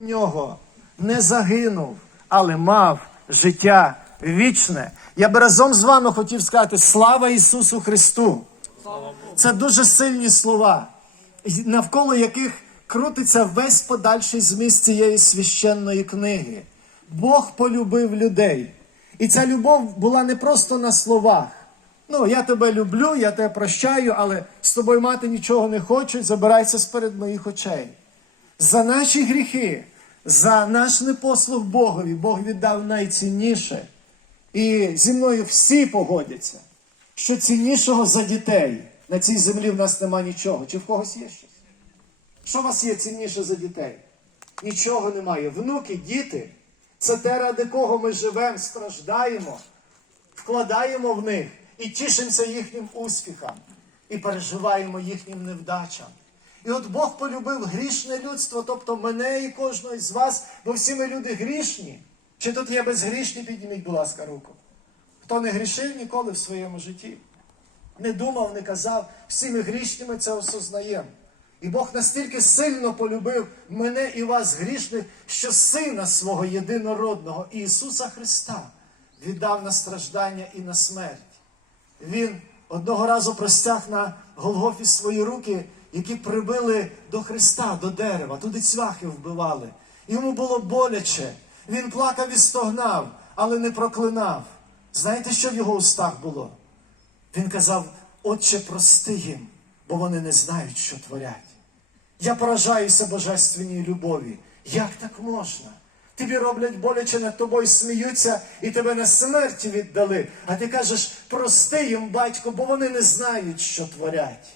нього не загинув, але мав життя вічне. Я би разом з вами хотів сказати слава Ісусу Христу. Це дуже сильні слова, навколо яких крутиться весь подальший зміст цієї священної книги. Бог полюбив людей. І ця любов була не просто на словах. Ну, я тебе люблю, я тебе прощаю, але з тобою мати нічого не хочу, забирайся сперед моїх очей. За наші гріхи, за наш непослух Богові, Бог віддав найцінніше. І зі мною всі погодяться, що ціннішого за дітей на цій землі в нас нема нічого. Чи в когось є щось? Що у вас є цінніше за дітей? Нічого немає. Внуки, діти це те, ради кого ми живемо, страждаємо, вкладаємо в них і тішимося їхнім успіхам, і переживаємо їхнім невдачам. І от Бог полюбив грішне людство, тобто мене і кожного з вас, бо всі ми люди грішні. Чи тут є безгрішні, підніміть, будь ласка, руку. Хто не грішив ніколи в своєму житті, не думав, не казав, всі ми грішні, ми це осознаємо. І Бог настільки сильно полюбив мене і вас, грішних, що Сина свого єдинородного Ісуса Христа віддав на страждання і на смерть. Він одного разу простяг на Голгофі свої руки, які прибили до Христа, до дерева, туди цвяхи вбивали. Йому було боляче. Він плакав і стогнав, але не проклинав. Знаєте, що в його устах було? Він казав: Отче, прости їм, бо вони не знають, що творять. Я поражаюся божественній любові. Як так можна? Тобі роблять боляче над тобою, сміються і тебе на смерть віддали. А ти кажеш, прости їм, батько, бо вони не знають, що творять.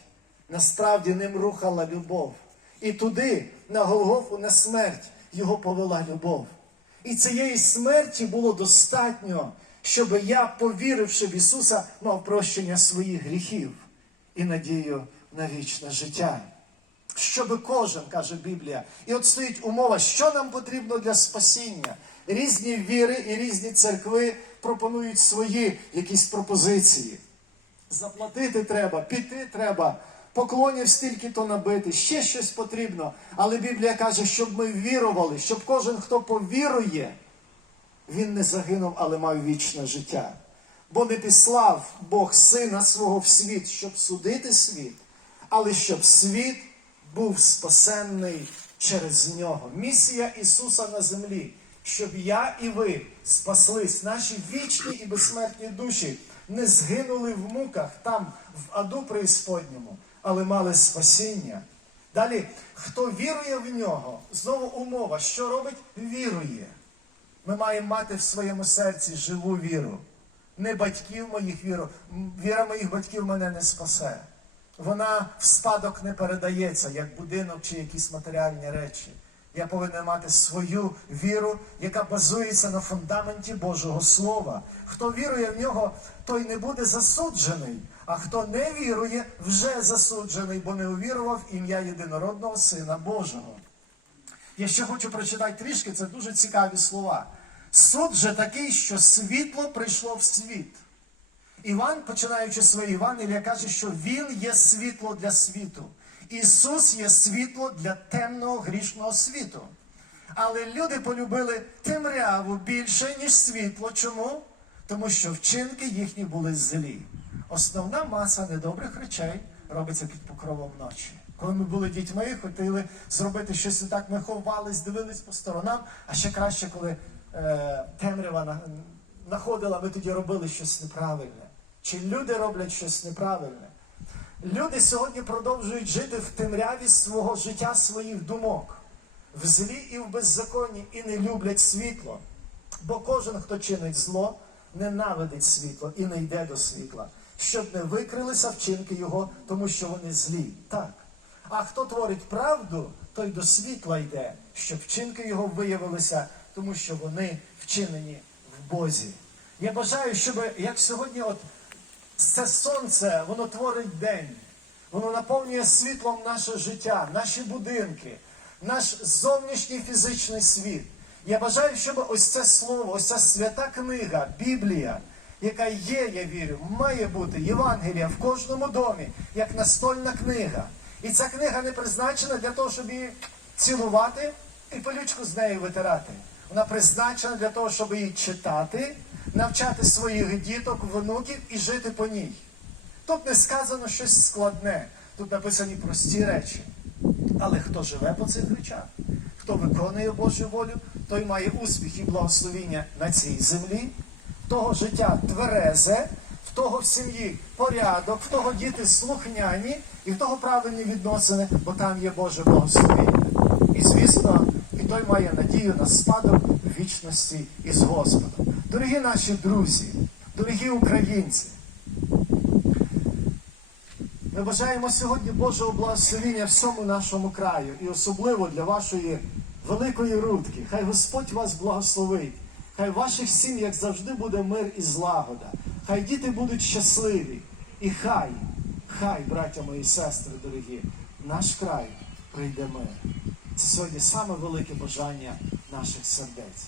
Насправді ним рухала любов. І туди, на Голгофу, на смерть, його повела любов. І цієї смерті було достатньо, щоб я, повіривши в Ісуса, мав прощення своїх гріхів і надію на вічне життя. Щоби кожен, каже Біблія. І от стоїть умова, що нам потрібно для спасіння. Різні віри і різні церкви пропонують свої якісь пропозиції. Заплатити треба, піти треба, поклонів стільки-то набити, ще щось потрібно. Але Біблія каже, щоб ми вірували, щоб кожен, хто повірує, він не загинув, але мав вічне життя. Бо не післав Бог сина свого в світ, щоб судити світ, але щоб світ був спасенний через нього. Місія Ісуса на землі, щоб я і ви спаслись, наші вічні і безсмертні душі не згинули в муках там, в аду преісподньому, але мали спасіння. Далі, хто вірує в нього, знову умова, що робить? Вірує. Ми маємо мати в своєму серці живу віру. Не батьків моїх віру. Віра моїх батьків мене не спасе. Вона в спадок не передається, як будинок чи якісь матеріальні речі. Я повинен мати свою віру, яка базується на фундаменті Божого Слова. Хто вірує в нього, той не буде засуджений. А хто не вірує, вже засуджений, бо не увірував ім'я єдинородного Сина Божого. Я ще хочу прочитати трішки, це дуже цікаві слова. Суд же такий, що світло прийшло в світ. Іван, починаючи своє Євангелія, каже, що Він є світло для світу. Ісус є світло для темного грішного світу. Але люди полюбили темряву більше, ніж світло. Чому? Тому що вчинки їхні були злі. Основна маса недобрих речей робиться під покровом ночі. Коли ми були дітьми, хотіли зробити щось так, ми ховались, дивились по сторонам, а ще краще, коли е, темрява на- находила, ми тоді робили щось неправильне. Чи люди роблять щось неправильне? Люди сьогодні продовжують жити в темряві свого життя, своїх думок, в злі і в беззаконні, і не люблять світло. Бо кожен, хто чинить зло, ненавидить світло і не йде до світла, щоб не викрилися вчинки його, тому що вони злі. Так. А хто творить правду, той до світла йде, щоб вчинки його виявилися, тому що вони вчинені в Бозі. Я бажаю, щоб як сьогодні, от це сонце, воно творить день, воно наповнює світлом наше життя, наші будинки, наш зовнішній фізичний світ. Я бажаю, щоб ось це слово, ось ця свята книга, Біблія, яка є, я вірю, має бути Євангелія в кожному домі, як настольна книга. І ця книга не призначена для того, щоб її цілувати і пилючку з неї витирати. Вона призначена для того, щоб її читати, навчати своїх діток, внуків і жити по ній. Тут не сказано щось складне, тут написані прості речі. Але хто живе по цих речах, хто виконує Божу волю, той має успіх і благословіння на цій землі, в того життя тверезе, в того в сім'ї порядок, в того діти слухняні і в того правильні відносини, бо там є Боже благословіння. І звісно, і той має надію на спадок вічності із Господом. Дорогі наші друзі, дорогі українці. Ми бажаємо сьогодні Божого благословіння всьому нашому краю і особливо для вашої великої рудки. Хай Господь вас благословить. Хай в ваших сім'ях завжди буде мир і злагода. Хай діти будуть щасливі. І хай, хай, браття мої сестри дорогі, наш край прийде мир. Це сьогодні саме велике бажання наших сердець.